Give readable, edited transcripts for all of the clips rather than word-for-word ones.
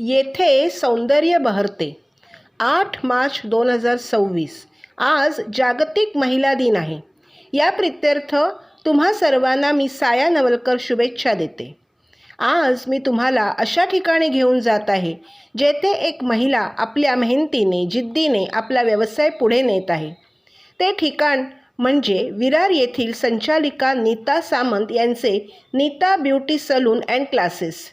येथे सौंदर्य बहरते. 8 मार्च 2026 आज जागतिक महिला दिन आहे. या प्रित्यर्थ तुम्हा सर्वांना मी साया नवलकर शुभेच्छा देते. आज मी तुम्हाला अशा ठिकाणी घेऊन जात आहे जेथे एक महिला आपल्या मेहनतीने जिद्दीने आपला व्यवसाय पुढे नेत आहे. ते ठिकाण म्हणजे विरार येथील संचालिका नीता सामंत यांचे Nita beauty salon and classes.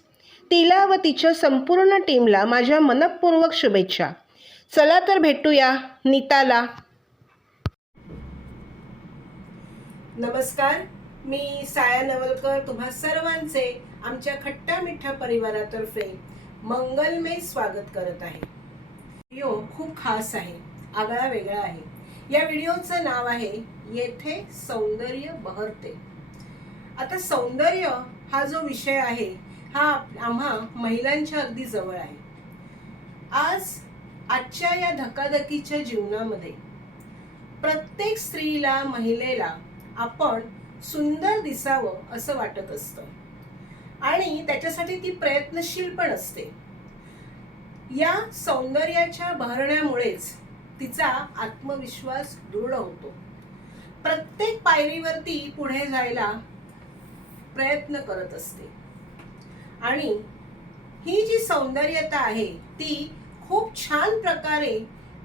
तिला व तिच्या संपूर्ण टीमला माझ्या मनपूर्वक शुभेच्छा. चला तर भेटूया नीताला. नमस्कार, मी साया नवलकर तुम्हा सर्वांचे आमच्या खट्टा मिठ्ठा परिवारातर्फे मंगलमय स्वागत करत आहे. व्हिडिओ खूप खास आहे, आगळा वेगळा आहे. या व्हिडिओचं नाव आहे येथे सौंदर्य बहरते. आता सौंदर्य हा जो विषय आहे हा आम्हा महिलांच्या अगदी जवळ आहे. आजच्या या धकाधकीच्या जीवनामध्ये प्रत्येक स्त्रीला महिलेला आपण सुंदर दिसावं असं वाटत असतं आणि त्याच्यासाठी ती प्रयत्नशील पण असते. या सौंदर्याच्या बहरण्यामुळेच तिचा आत्मविश्वास दृढ होतो. प्रत्येक पायरीवरती पुढे जायला प्रयत्न करत असते आणि ही जी सौंदर्यता आहे ती खूप छान प्रकारे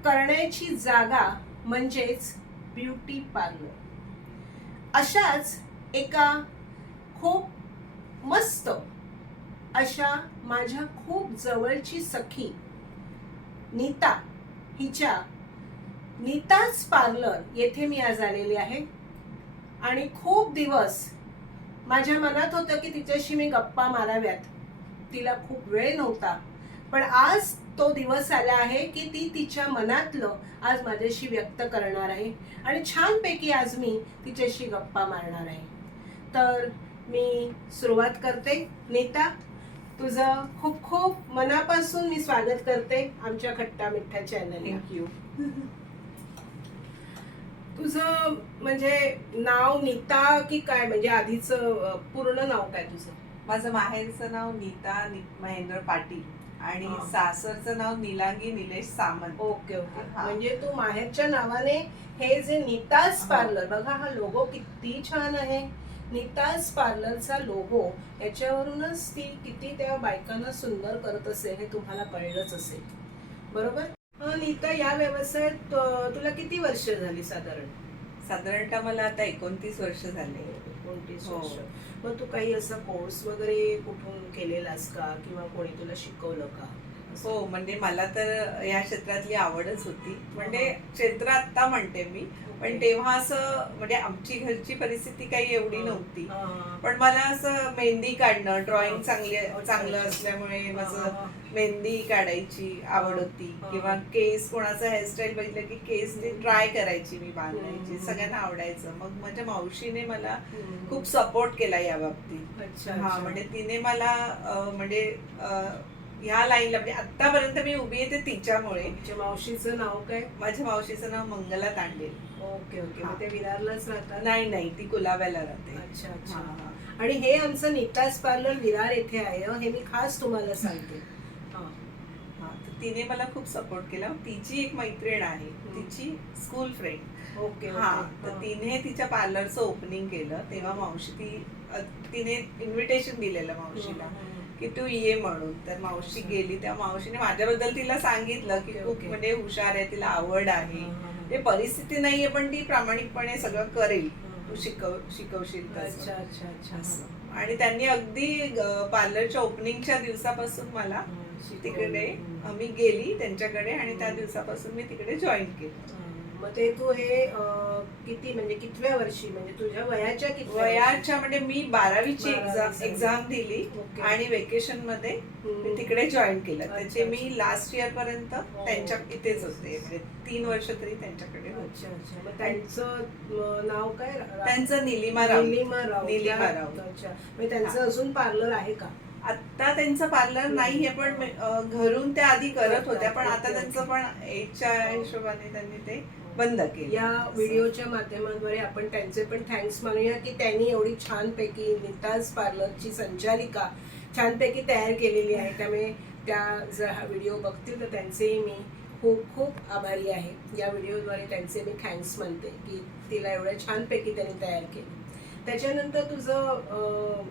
करण्याची जागा म्हणजेच ब्युटी पार्लर. अशाच एका खूप मस्त अशा माझ्या खूप जवळची सखी नीता हिच्या नीताज पार्लर येथे मी आज आलेली आहे आणि खूप दिवस माझ्या मनात होतं की तिच्याशी मी गप्पा माराव्यात. तिला खूप वेळ नव्हता, पण आज तो दिवस आला आहे की ती तिच्या मनातलं आज माझ्याशी व्यक्त करणार आहे आणि छानपैकी आज मी तिच्याशी गप्पा मारणार आहे. तर मी सुरुवात करते. नीता, तुझं खूप खूप मनापासून मी स्वागत करते आमच्या खट्टा मिठ्ठा चॅनलला. थँक्यू. तुझं म्हणजे नाव नीता की काय, म्हणजे आधीचं पूर्ण नाव काय तुझं? माझं माहेरचं नाव नीता महेंद्र पाटील आणि सासरचं नाव निलांगी निलेश सामंत. Okay okay. म्हणजे तू माहेरच्या नावाने हे जे नीताज पार्लर, बघा हा लोगो किती छान आहे. नीताज पार्लरचा लोगो, याच्यावरूनच ती किती त्या बायकांना सुंदर करत असेल हे तुम्हाला कळलंच असेल, बरोबर? नीता, या व्यवसायात तुला किती वर्ष झाली? साधारणतः मला आता 29 वर्ष झाले. 29 वर्ष. मग तू काही असा कोर्स वगैरे कुठून केलेलास का किंवा कोणी तुला शिकवलं का? हो, म्हणजे मला तर या क्षेत्रातली आवडच होती. म्हणजे क्षेत्र आता म्हणते मी, पण तेव्हा असं म्हणजे आमची घरची परिस्थिती काही एवढी नव्हती. पण मला असं मेहंदी काढणं, ड्रॉइंग चांगलं असल्यामुळे माझं मेहंदी काढायची आवड होती. किंवा केस, कोणाचा हेअरस्टाईल बघितलं की केस ते ट्राय करायची, मी बांधायची, सगळ्यांना आवडायचं. मग माझ्या मावशीने मला खूप सपोर्ट केला या बाबतीत. हा, म्हणजे तिने मला म्हणजे ह्या लाईनला, म्हणजे आतापर्यंत मी उभी आहे ते तिच्यामुळे. मावशीचं नाव काय? माझ्या मावशीचं नाव मंगला तांडेल. Okay okay. मग ते विरारलाच राहतात? नाही, ती कुलाब्याला राहते. अच्छा अच्छा. आणि हे आमचं नीताज पार्लर विरार येथे आहे, हे मी खास तुम्हाला सांगते. तिने मला खूप सपोर्ट केला. तिची एक मैत्रीण आहे, तिची स्कूल फ्रेंड. ओके. तर तिने तिच्या पार्लरचं ओपनिंग केलं. तेव्हा मावशी तिने इन्व्हिटेशन दिलेलं मावशीला की तू ये म्हणून. तर मावशी गेली. त्या मावशीने माझ्याबद्दल तिला सांगितलं की खूप म्हणजे हुशार आहे, तिला आवड आहे, ते परिस्थिती नाहीये पण ती प्रामाणिकपणे सगळं करेल, तू शिकवशील तसं. अच्छा अच्छा अच्छा. आणि त्यांनी अगदी पार्लरच्या ओपनिंगच्या दिवसापासून मला तिकडे मी गेली त्यांच्याकडे आणि त्या दिवसापासून मी तिकडे जॉईन केलं. मग ते तू हे किती, म्हणजे कितव्या वर्षी, म्हणजे तुझ्या वयाच्या म्हणजे मी 12वी एक्झाम दिली आणि वेकेशन मध्ये मी तिकडे जॉईन केलं. त्याचे मी लास्ट इयर पर्यंत त्यांच्या इथेच होते, म्हणजे 3 वर्ष तरी त्यांच्याकडे होते. अच्छा. मग त्यांचं नाव काय? त्यांचं निलिमा राव. अच्छा. मग त्यांचं अजून पार्लर आहे का? आता त्यांचं पार्लर नाहीये, पण घरून त्या आधी करत होत्या, पण आता त्यांचं पण एजच्या हिशोबाने त्यांनी ते बंद केलं. या व्हिडिओच्या माध्यमाद्वारे आपण त्यांचे पण थँक्स मानूया की त्यांनी एवढी छानपैकी नीताज पार्लरची संचालिका छानपैकी तयार केलेली आहे. त्यामुळे त्या जर हा व्हिडिओ बघतील तर त्यांचेही मी खूप खूप आभारी आहे. या व्हिडिओद्वारे त्यांचे मी थँक्स म्हणते की तिला एवढ्या छानपैकी त्यांनी तयार केलं. त्याच्यानंतर तुझं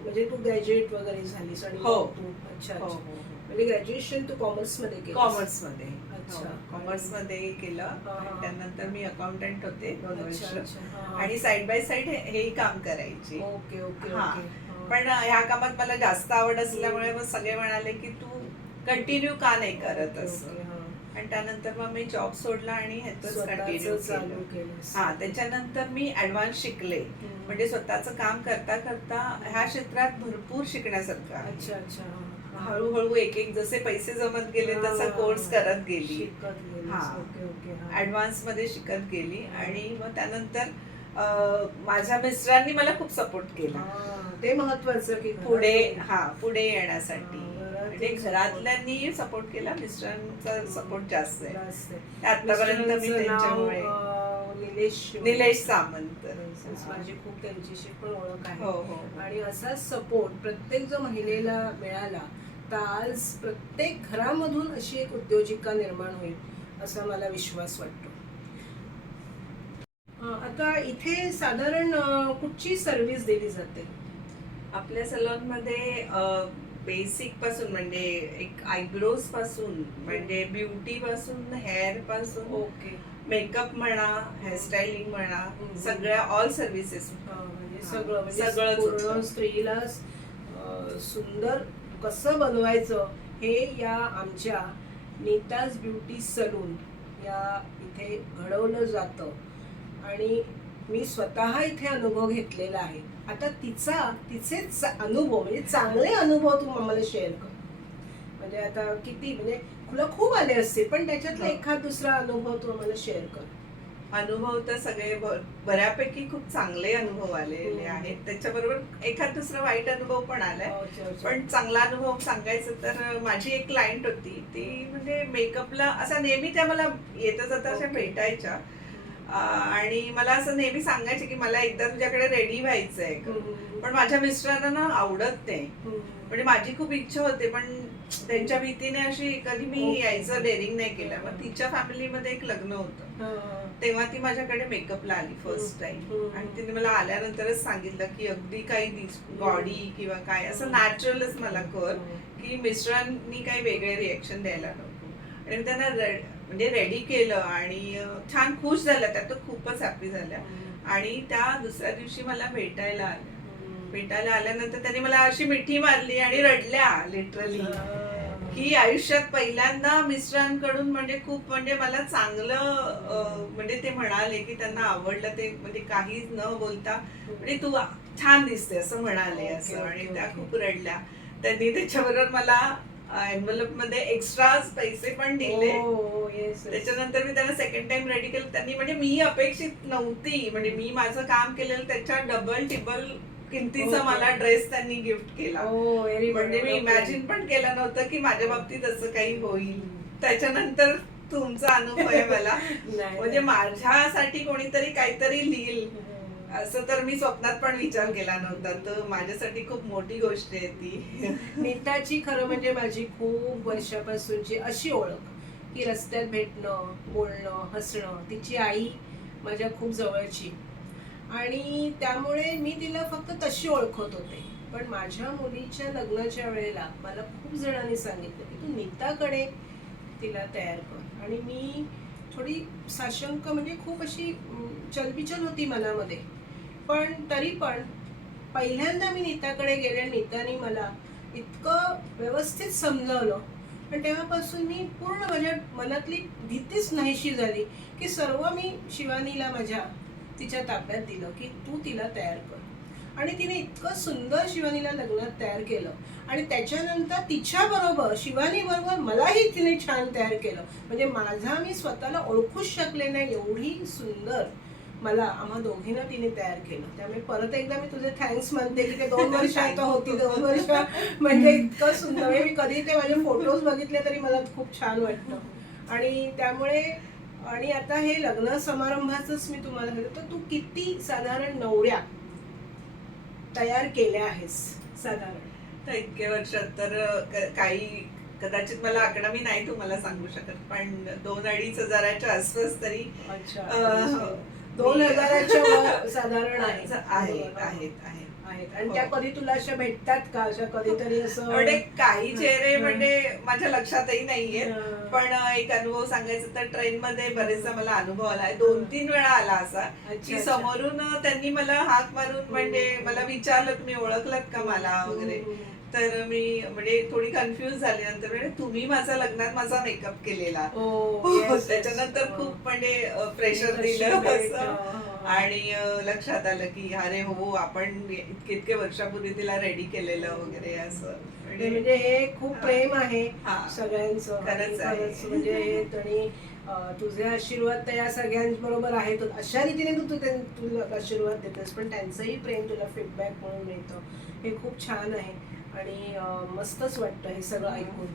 म्हणजे तू ग्रॅज्युएट वगैरे झालीस आणि हो. तू अच्छा हो अच्छा हो म्हणजे ग्रॅज्युएशन तू कॉमर्समध्ये केलं? कॉमर्समध्ये. अच्छा. कॉमर्समध्ये केलं. हा, हा. त्यानंतर मी अकाउंटंट होते 2 वर्ष अच्छा अच्छा हा, हा. आणि साइड बाय साइड हेही काम करायची. ओके ओके हा. ओके हा. पण ह्या कामात मला जास्त आवड असल्यामुळे मग सगळे म्हणाले की तू कंटिन्यू का नाही करत ओके, असं. ओके, हा. आणि त्यानंतर मग मी जॉब सोडला आणि ह्याच कंटिन्यू स्वतःचं चालू केलं. केलंस. हा, त्याच्यानंतर मी ऍडव्हान्स शिकले. हम्म. म्हणजे स्वतःचं काम करता करता ह्या क्षेत्रात भरपूर शिकण्यासारखं आहे. अच्छा अच्छा हा, हा. हळूहळू एक एक जसे पैसे जमत गेले तसं हा, कोर्स करत गेली. शिकत गेलीस. हा. ओके ओके हा. ऍडव्हान्स मध्ये शिकत गेली हा. आणि मग त्यानंतर माझ्या मिस्टरांनी मला खूप सपोर्ट केला हा, ते महत्वाचं की पुढे येण्यासाठी. हा, घरातून म्हणजे support. घरातल्यांनी सपोर्ट केला, मिस्टरांचा सपोर्ट जास्त आहे. जास्त आहे. आतापर्यंत मी मिस्टरांचं नाव, त्यांच्यामुळे निलेश सामंत. माझी खूप त्यांच्याशी पण ओळख हो आहे. हो आणि असाच सपोर्ट प्रत्येक जो महिलेला मिळाला तर आज प्रत्येक घरामधून अशी एक उद्योजिका निर्माण होईल असा मला विश्वास वाटतो. आता इथे साधारण कुठची सर्व्हिस दिली जाते? आपल्या सलॉन मध्ये बेसिक पासून म्हणजे एक आयब्रोज पासून म्हणजे ब्युटी पासून, हेअर पासून, ओके. मेकअप म्हणा, हेअरस्टाईलिंग म्हणा, हम्म. सगळ्या ऑल सर्व्हिसेस. म्हणजे सगळं म्हणजे सगळंच पूर्ण होतं. स्त्रीला सुंदर कसं बनवायचं हे या आमच्या नीताज ब्युटी सलून या इथे घडवलं जातं. आणि मी स्वतः इथे अनुभव घेतलेला आहे. आता तिचेच अनुभव म्हणजे चांगले अनुभव तू आम्हाला शेअर कर. म्हणजे आता किती म्हणजे तुला खूप आले असतील पण त्याच्यातला एखाद दुसरा अनुभव तू आम्हाला शेअर कर. अनुभव तर सगळे बऱ्यापैकी खूप चांगले अनुभव आलेले आहेत. त्याच्याबरोबर एखाद दुसरा वाईट अनुभव पण आलाय. अच्छा, अच्छा. पण चांगला अनुभव सांगायचं तर माझी एक क्लायंट होती, ती म्हणजे मेकअपला असा नेहमी त्या मला येता जाता अशा Okay. भेटायच्या आणि मला असं नेहमी सांगायचे की मला एकदा तुझ्याकडे रेडी व्हायचंय का. पण माझ्या मिस्टरांना ना आवडत नाही. म्हणजे माझी खूप इच्छा होते पण त्यांच्या भीतीने अशी कधी मी Okay. यायचं डेअरिंग नाही केलं. मग तिच्या फॅमिलीमध्ये एक लग्न होतं, तेव्हा ती माझ्याकडे मेकअपला आली फर्स्ट टाइम. आणि तिने मला आल्यानंतरच सांगितलं की अगदी काही बॉडी किंवा काय असं नॅचरलच मला कर, की मिस्टरांनी काही वेगळे रिएक्शन द्यायला नको. आणि मी त्यांना म्हणजे रेडी केलं आणि छान खुश झाल्या त्या, तर खूपच हॅपी झाल्या. आणि त्या दुसऱ्या दिवशी मला भेटायला आल्यानंतर त्यांनी मला अशी मिठी मारली आणि रडल्या लिटरली, की आयुष्यात पहिल्यांदा मिस्टरांकडून म्हणजे खूप म्हणजे मला चांगलं म्हणजे ते म्हणाले की त्यांना आवडलं ते, म्हणजे काही न बोलता म्हणजे तू छान दिसते असं म्हणाले असं. आणि त्या खूप रडल्या. त्यांनी त्याच्याबरोबर मला एन्व्हलप मध्ये एक्स्ट्रा पैसे पण दिले. त्याच्यानंतर मी त्यांना सेकंड टाइम रेडी केलं. त्यांनी म्हणजे मी अपेक्षित नव्हती, म्हणजे मी माझं काम केलेलं त्याच्या डबल टिबल किमतीचा मला ड्रेस त्यांनी गिफ्ट केला. म्हणजे मी इमॅजिन पण केलं नव्हतं की माझ्या बाबतीत असं काही होईल. त्याच्यानंतर तुमचा अनुभव आहे मला, म्हणजे माझ्यासाठी कोणीतरी काहीतरी लिहिल असं तर मी स्वप्नात पण विचार केला नव्हता. तर माझ्यासाठी खूप मोठी गोष्ट आहे ती. नीताची खरं म्हणजे माझी खूप वर्षापासूनची अशी ओळख की रस्त्यात भेटणं, बोलणं, हसणं. तिची आई माझ्या खूप जवळची आणि त्यामुळे मी तिला फक्त तशी ओळखत होते. पण माझ्या मुलीच्या लग्नाच्या वेळेला मला खूप जणांनी सांगितलं की तू नीताकडे तिला तयार कर. आणि मी थोडी साशंक म्हणजे खूप अशी चलबिचल होती मनामध्ये. पण तरी पण पहिल्यांदा मी नीताकडे गेले आणि नीताने मला इतकं व्यवस्थित समजावलं. पण तेव्हापासून मी पूर्ण माझ्या मनातली भीतीच नाहीशी झाली की सर्व मी शिवानीला माझ्या तिच्या ताब्यात दिलं की तू तिला तयार कर. आणि तिने इतकं सुंदर शिवानीला लग्नात तयार केलं. आणि त्याच्यानंतर तिच्या बरोबर शिवानी बरोबर मलाही तिने छान तयार केलं. म्हणजे माझा मी स्वतःला ओळखूच शकले नाही एवढी सुंदर मला आम्हा दोघींना तिने तयार केलं. त्यामुळे परत एकदा मी तुझे थँक्स म्हणते की ते 2 वर्ष आता होती, 2 वर्ष म्हणजे इतकं सुंदर. मी कधी ते माझे फोटोज बघितले तरी मला खूप छान वाटतं. आणि त्यामुळे आणि आता हे लग्न समारंभाचंच मी तुम्हाला सांगते, तर तू किती साधारण नवऱ्या तयार केल्या आहेस साधारण? तर इतके वर्षात तर काही कदाचित मला आकडा मी नाही तुम्हाला सांगू शकत, पण 2-2.5 हजाराच्या आसपास तरी अच्छा. अ, 2,000च्या वर साधारण आहेत आहेत. आहेत आहेत. आहेत. आणि त्या कधी तुला अशा भेटतात का, अशा कधीतरी असं? म्हणजे काही चेहरे म्हणजे माझ्या लक्षातही नाहीये, हं. पण एक अनुभव सांगायचा तर ट्रेन मध्ये बरेचदा मला अनुभव आलाय, 2-3 वेळा आला असा अच्छा, की समोरून त्यांनी मला हाक मारून म्हणजे मला विचारलं तुम्ही ओळखलत का मला वगैरे. तर मी म्हणजे थोडी कन्फ्युज झाली. नंतर म्हणजे तुम्ही माझ्या लग्नात माझा मेकअप केलेला. त्याच्यानंतर खूप म्हणजे प्रेशर दिलं असं. आणि लक्षात आलं की अरे हो, आपण इतके इतके वर्षापूर्वी तिला रेडी केलेलं वगैरे असं. म्हणजे हे खूप प्रेम आहे हा. सगळ्यांचं. खरंच आहे. खरंच म्हणजे हे आणि तुझे आशीर्वाद तर या सगळ्यांबरोबर आहेत. अशा रीतीने तुला आशीर्वाद देतेस, पण त्यांचंही प्रेम तुला फीडबॅक म्हणून मिळतं. हे खूप छान आहे आणि मस्तच वाटतं हे सगळं ऐकून.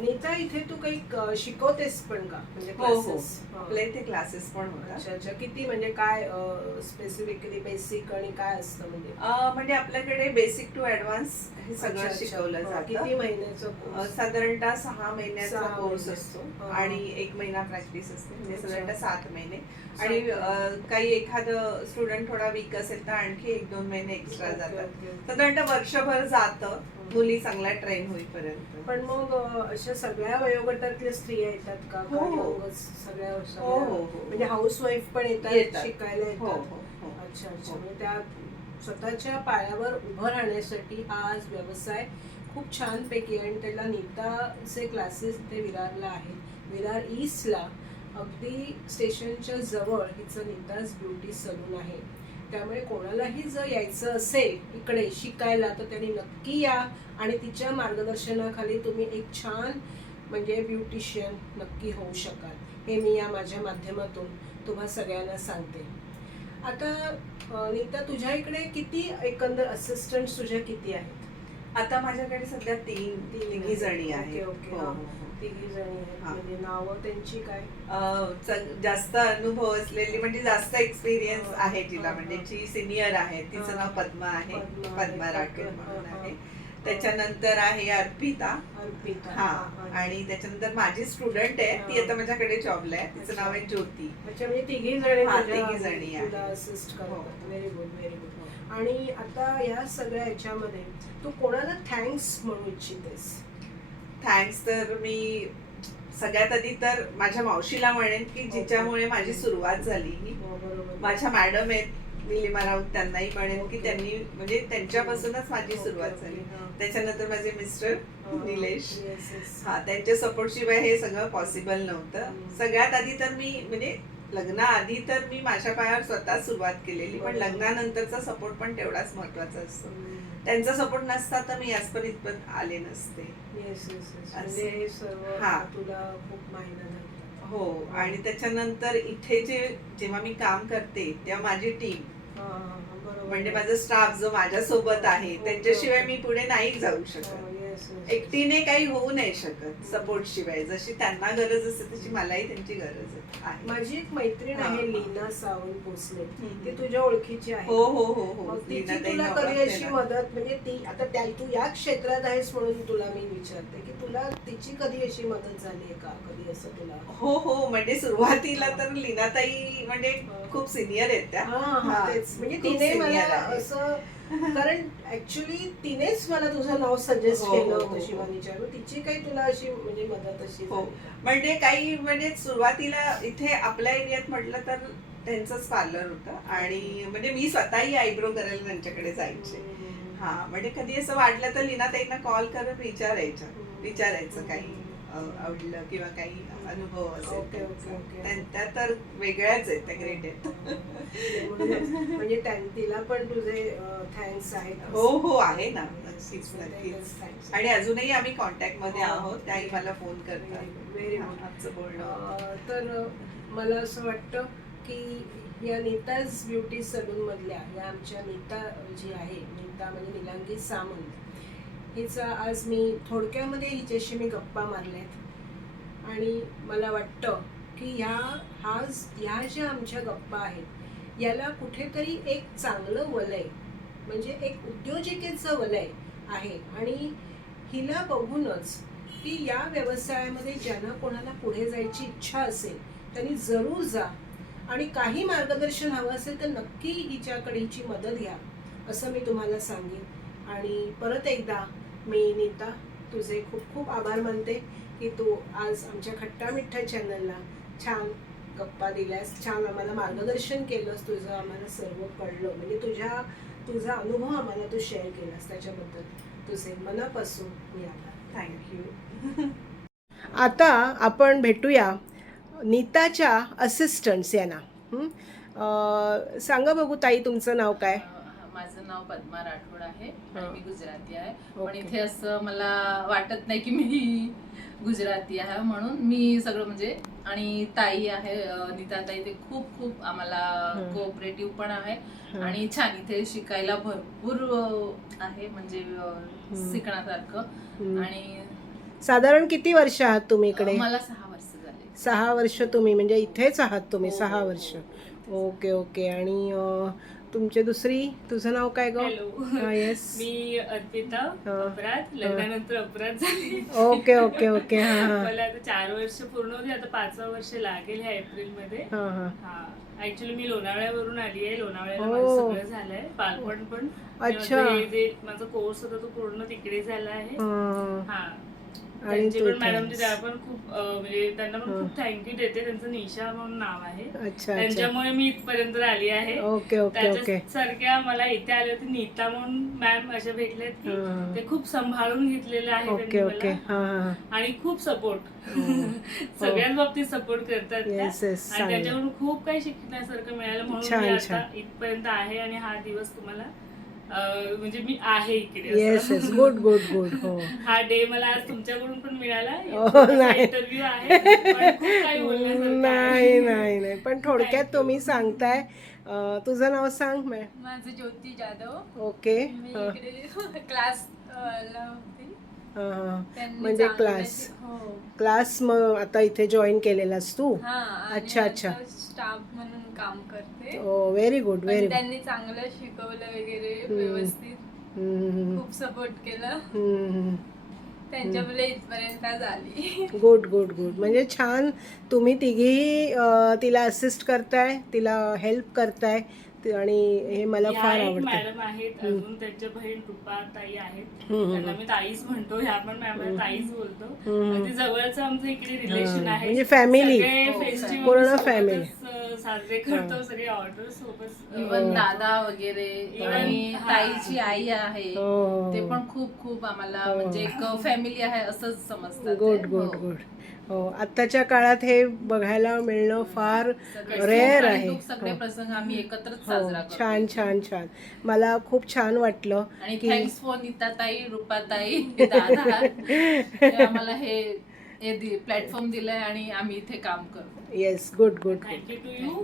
नीता, इथे तू काही शिकवतेस पण का, म्हणजे हो हो, classes? आपल्या इथे क्लासेस पण होतात. अच्छा अच्छा. किती, म्हणजे काय स्पेसिफिकली बेसिक आणि काय असतं म्हणजे? म्हणजे आपल्याकडे बेसिक टू ऍडव्हान्स हे अच्छा, सगळं अच्छा. शिकवलं किती जातं. महिन्याचं कोर्स? साधारणतः 6 महिन्याचा 6 कोर्स महिने. असतो हा. आणि 1 महिना प्रॅक्टिस असते, म्हणजे अच्छा. साधारणतः 7 महिने. 7 आणि महिने. काही एखादं स्टुडंट थोडा वीक असेल तर आणखी 1-2 महिने एक्स्ट्रा ओके, जातात. Okay, okay. साधारणतः वर्षभर जातं मुली चांगल्या ट्रेन होईपर्यंत. पण मग अशा सगळ्या वयोगटातल्या स्त्रिया येतात का? हो, हो. उगाच सगळ्या हो, हो, हो. म्हणजे हाऊस वाईफ पण येतात शिकायला हो येतात? हो हो. अच्छा अच्छा. हो. म्हणजे त्या स्वतःच्या पायावर उभं राहण्यासाठी हा आज व्यवसाय खूप छानपैकी आहे. आणि त्याला नीताचे क्लासेस इथे विरारला आहेत. विरार ईस्टला अगदी स्टेशनच्या जवळ हिचं नीताज ब्युटी सलून आहे. त्यामुळे कोणालाही जर यायचं असेल इकडे शिकायला तर त्यांनी नक्की या आणि तिच्या मार्गदर्शनाखाली तुम्ही एक छान म्हणजे ब्युटिशियन नक्की होऊ शकाल. हे मी या माझ्या माध्यमातून तुम्हा सगळ्यांना सांगते. आता नीता, तुझ्या इकडे किती एकंदर असिस्टंट तुझ्या किती आहेत? आता माझ्याकडे सध्या 3 जणी आहेत. Okay okay. हो, हा. हो, हो. 3 जणी आहेत. हा. म्हणजे नावं त्यांची काय? जास्त अनुभव असलेली म्हणजे जास्त एक्सपिरियन्स हा, आहे जिला, हा, म्हणजे हा. जी सिनियर आहे तिचं हा. नाव पद्मा आहे. पद्मा पद्मा आहे. राठोड ओके. म्हणून हा, हा. आहे. त्याच्यानंतर आहे अर्पिता. अर्पिता. हा. हा, हा. आणि त्याच्यानंतर माझी स्टुडंट आहे, ती हा. आता माझ्याकडे जॉबला आहे, तिचं अच्छा. नाव आहे ज्योती. अच्छा, म्हणजे तिघी जणी हा, तुझ्या- तिघी जणी आहेत. तुला असिस्ट हो. करतात. Very good, very good. आणि आता या सगळ्या ह्याच्यामध्ये तू कोणाला थँक्स म्हणू इच्छितेस? थँक्स तर मी सगळ्यात आधी तर माझ्या मावशीला म्हणेन की जिच्यामुळे माझी सुरुवात झाली ही. हो, बरोबर. माझ्या मॅडम आहेत निलिमा राऊत, त्यांनाही म्हणेन की ओके. त्यांनी म्हणजे त्यांच्यापासूनच माझी सुरुवात ओके, झाली. ओके. हा. त्याच्यानंतर माझे मिस्टर निलेश, Yes, yes. हा, त्यांच्या सपोर्ट शिवाय हे सगळं पॉसिबल नव्हतं. हम्म. सगळ्यात आधी तर मी म्हणजे लग्नाआधी तर मी माझ्या पायावर स्वतः सुरुवात केलेली, पण बरोबर. लग्नानंतरचा सपोर्ट पण तेवढाच महत्वाचा असतो. हम्म. त्यांचा सपोर्ट नसता तर मी आजपर्यंत आले नसते. Yes, yes, yes. असं. म्हणजे हे सर्व हा. तुला खूप माहिती आहे. हो. आणि त्याच्यानंतर इथे जेव्हा मी काम करते तेव्हा माझी टीम बरोबर. म्हणजे माझा स्टाफ जो माझ्या सोबत आहे ओके, त्यांच्याशिवाय ओके. मी पुढे नाही जाऊ शकत. हो, yes, yes. एकटीने काही होऊ नाही शकत सपोर्ट शिवाय. जशी त्यांना गरज असते तशी मलाही त्यांची गरज आहे. माझी एक मैत्रीण हा, आहे हा. लीना सावंत भोसले. हम्म. ती तुझ्या ओळखीची आहे. हो हो हो हो. मग तिची लीनाताई तुला नवरात कधी अशी आहे. मदत, म्हणजे ती आता तू या क्षेत्रात आहेस म्हणून तुला मी विचारते की तुला तिची कधी अशी मदत झाली आहे का, कधी असं तुला? हो हो. म्हणजे सुरुवातीला तर लीनाताई म्हणजे खूप सिनियर आहेत त्या. हा, तेच. म्हणजे खूप तिने मला senior आहे. असं, कारण ऍक्च्युली तिनेच मला तुझं नाव सजेस्ट हो, केलं हो, होतं हो. शिवानीच्या. मग तिची काही तुला अशी म्हणजे मदत अशी हो. झाली? म्हणजे काही म्हणजे सुरुवातीला इथे आपल्या एरियात म्हटलं तर त्यांचंच पार्लर होतं आणि म्हणजे मी स्वतःही आयब्रो करायला त्यांच्याकडे जायचे. हा. म्हणजे कधी असं वाटलं तर लीनाताईंना कॉल करून विचारायचं काही आवडलं किंवा काही अनुभव ओके, असेल ओके, ओके. त्या तर वेगळ्याच आहेत, त्या ग्रेट आहेत. म्हणजे तिला पण तुझे थँक्स आहेत. हो हो, आहे ना, नक्कीच Thanks. नक्कीच. आणि अजूनही आम्ही कॉन्टॅक्ट मध्ये आहोत, त्याही मला फोन करतात. Very good. आमचं बोलणं. तर मला असं वाटतं की या नीताज ब्युटी सलून मधल्या या आमच्या नीता जी आहे, नीता म्हणजे निलांगी सामंत, हिचा आज मी थोडक्यामध्ये हिच्याशी मी गप्पा मारल्यात. आणि मला वाटतं की ह्या ज्या आमच्या गप्पा आहेत याला कुठेतरी एक चांगलं वलय, म्हणजे एक उद्योजकेचं वलय आहे. आणि हिला बघूनच की या व्यवसायामध्ये ज्यांना कोणाला पुढे जायची इच्छा असेल त्यांनी जरूर जा आणि काही मार्गदर्शन हवं असेल तर नक्की हिच्याकडे हिची मदत घ्या असं मी तुम्हाला सांगेन. आणि परत एकदा मी नीता तुझे खूप खूप आभार मानते की तू आज आमच्या खट्टा मिठ्ठा चॅनलला छान गप्पा दिल्यास, छान आम्हाला मार्गदर्शन केलंस, तुझं आम्हाला सर्व कळलं, म्हणजे तुझा अनुभव आम्हाला तू शेअर केलास त्याच्याबद्दल तुझे मनापासून मी आभार. थँक्यू. आता आपण भेटूया नीताच्या असिस्टंट्स यांना. सांगा बघू ताई, तुमचं नाव काय? माझं नाव पद्मा राठोड आहे आणि मी गुजराती आहे. पण ओके. इथे असं मला वाटत नाही की मी गुजराती आहे म्हणून मी सगळं म्हणजे. आणि ताई आहे नीता ताई, ते खूप खूप आम्हाला कोऑपरेटिव्ह पण आहे आणि छान इथे शिकायला भरपूर आहे, म्हणजे शिकण्यासारखं. आणि साधारण किती वर्ष आहात तुम्ही इकडे? मला 6 वर्ष झाले. 6 वर्ष तुम्ही म्हणजे इथेच आहात तुम्ही? हो, 6 हो, वर्ष. हो. Okay okay. आणि तुमचे तुझं नाव काय ग? हॅलो. येस. मी अर्पिता अपराध. लग्नानंतर अपराध झाली. Okay okay okay. मला आता 4 वर्ष पूर्ण होती, आता 5वं वर्ष लागेल ह्या एप्रिल मध्ये. हा, ऍक्च्युली मी लोणावळ्यावरून आली आहे. लोणावळ्याला माझं सगळं झालंय, बालपण पण. अच्छा. जे माझा कोर्स होता तो पूर्ण तिकडे झाला आहे. हा, आणि त्यांचे पण तू मॅडम इथे त्या पण खूप म्हणजे त्यांना पण खूप थँक्यू देते. त्यांचं निशा म्हणून नाव आहे. अच्छा अच्छा. त्यांच्यामुळे मी इथपर्यंत आली आहे. Okay okay okay. त्याच्यासारख्या मला इथे आले होते नीता म्हणून मॅम अशा भेटलेत की ते खूप सांभाळून घेतलेले आहे ओके त्यांनी ओके. मला. आणि खूप सपोर्ट सगळ्याच बाबतीत सपोर्ट करतात त्या. Yes yes. आणि त्याच्याकडून खूप काही शिकण्यासारखं मिळालं म्हणून छान, मी आता छान. इथपर्यंत आहे आणि हा दिवस तुम्हाला म्हणजे मी आहे इकडे. Yes yes. Good good good. हो. हा डे मला आज तुमच्याकडून पण मिळाला. नाही. इंटरव्ह्यू आहे पण खूप काही बोलण्यासारखं नाही आहे. नाही नाही, पण थोडक्यात तुम्ही सांगताय. तुझं नाव सांग. माझं ज्योती जाधव. ओके. मी इकडे क्लास ला होती. त्यांनी म्हणजे चांगलं क्लास हो. क्लास मग आता इथे जॉईन केलेलास तू? हा, अच्छा, अच्छा. स्टाफ म्हणून काम करते. ओ व्हेरी गुड पण व्हेरी गुड. त्यांनी चांगलं शिकवलं वगैरे व्यवस्थित. खूप सपोर्ट केलं. त्यांच्यामुळे इथपर्यंत झाली. Good good good. म्हणजे छान. तुम्ही तिघी तिला असिस्ट करताय, तिला हेल्प करताय आणि हे मला या फार एक आवडतं. मॅडम आहेत, अजून त्यांच्या बहीण रुपा ताई आहेत. त्यांना मी ताईच म्हणतो, ह्या पण मॅम ताईच बोलतो. आणि ते जवळचं आमचं इकडे रिलेशन आहे. म्हणजे family. सगळे festival पूर्ण सोबतच, family. साजरे करतो, सगळे ऑर्डर सोबत. इवन दादा वगैरे आणि हा. ताईची आई आहे, हो. ते पण खूप खूप आम्हाला म्हणजे एक फॅमिली आहे असंच समजतात. गुड ते. गुड हो. गुड. हो, आत्ताच्या काळात हे बघायला मिळणं फार सगळे रेअर सुख आणि आहे. दुःख सगळे हो. प्रसंग आम्ही एकत्रच हो, साजरा करतो. छान छान छान. मला खूप छान वाटलं आणि की थँक्स फॉर नीताताई, रुपाताई, दादा हे आम्हाला हे प्लॅटफॉर्म दिलंय आणि आम्ही इथे काम करतो. Yes. Good good. Thank you to you. हो.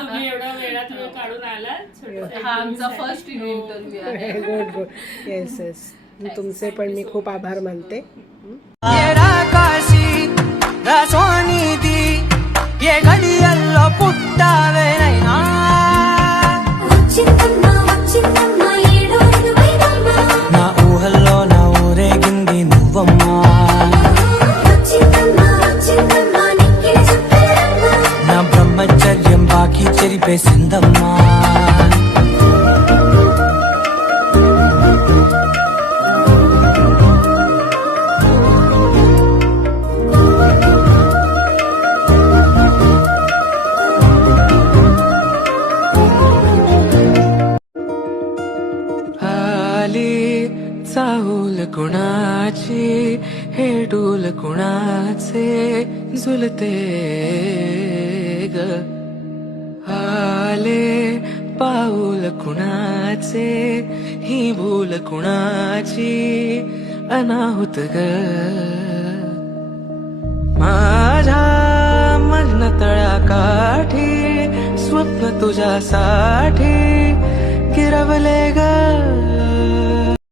तुम्ही एवढा वेळात वेळ काढून आला. हा आमचा फर्स्ट इंटरव्ह्यू आहे. Good good. Yes yes. तुमचे पण मी खूप आभार मानते. ಕಾಶಿ ರಸೋನಿದಿ ಏ ಗಡಿಯಲ್ಲೋ ಪುಟ್ಟವೇನೈನಾ నా ఊహల్లో నా ఊరేగింది నువ్వమ్మా నా బ్రహ్మచర్యం బాకీ చెరిపేసిందమ్మా चाहूल कुणाची हे डोल कुणाचे झुलते ग आले पाऊल कुणाचे ही भूल कुणाची अनाहुत ग माझ्या मग्न तळाकाठी स्वप्न तुझ्यासाठी गिरवले ग